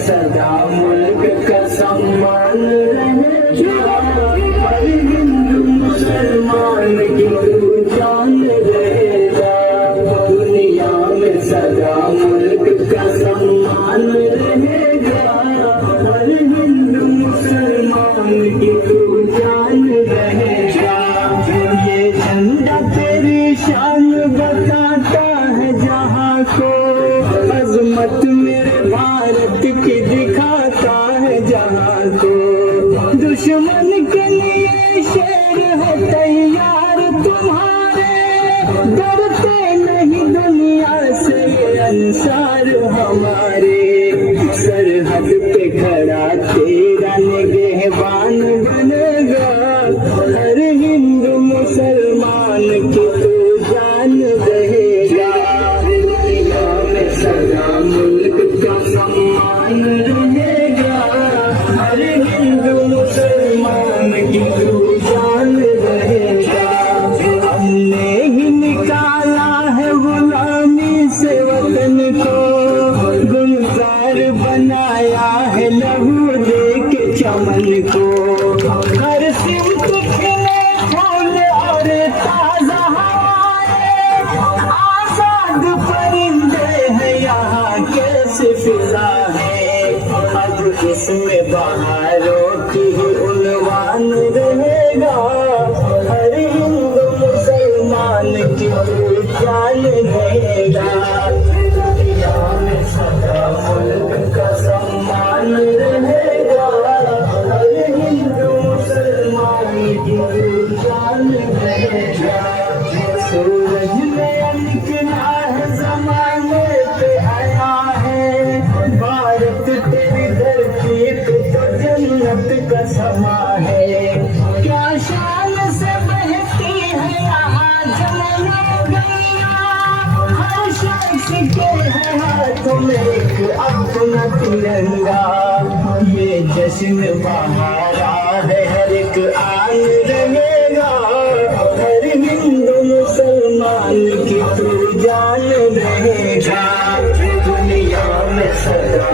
सदा मुल्क का सम्मान रहेगा, हर हिंदू मुसलमान की पहचान रहेगा। दुनिया में सदा मुल्क का सम्मान रहेगा, हर हिंदू मुसलमान की पहचान रहेगा। ये झंडा तेरी शान बताता है जहाँ को, अजमत मेरे भारत की दिखाता है जहाँ को। दुश्मन के लिए शेर है तैयार तुम्हारे, डरते नहीं दुनिया से ये अंसार हमारे। सरहद पे खड़ा तेरा निगहबान बनेगा, हर हिंदू मुसलमान की तू जान रहेगा। दुनिया में सदा मुल्क का सम्मान रहेगा, हर हिंदू मुसलमान की तू जान रहेगा। हमने ही निकाला है गुलामी से वतन को, गुलजार बनाया है लहू दे के चमन को। हर सिमत खिले फूल और ताजा हवाएं, आजाद परिंदे हैं यहाँ कैसे फिजा है। अब इसमें बहारों की ही उन्वान रहेगा, हर हिंदू मुसलमान की पहचान रहेगा। दुनिया में सदा मुल्क का सम्मान रहेगा, हर हिंदू मुसलमान की पहचान रहेगा। सूरज नया निकला है जमाने पे आया है, भारत तेरी धरती पे तो जन्नत का समा है। क्या शान से बहती है यहाँ जमुना गंगा, हर शख्स के है हाथों में एक अपना तिरंगा। ये जश्न बहारा है हर एक आन रहेगा, हर हिंदू मुसलमान की तू जान रहेगा। दुनिया में सदा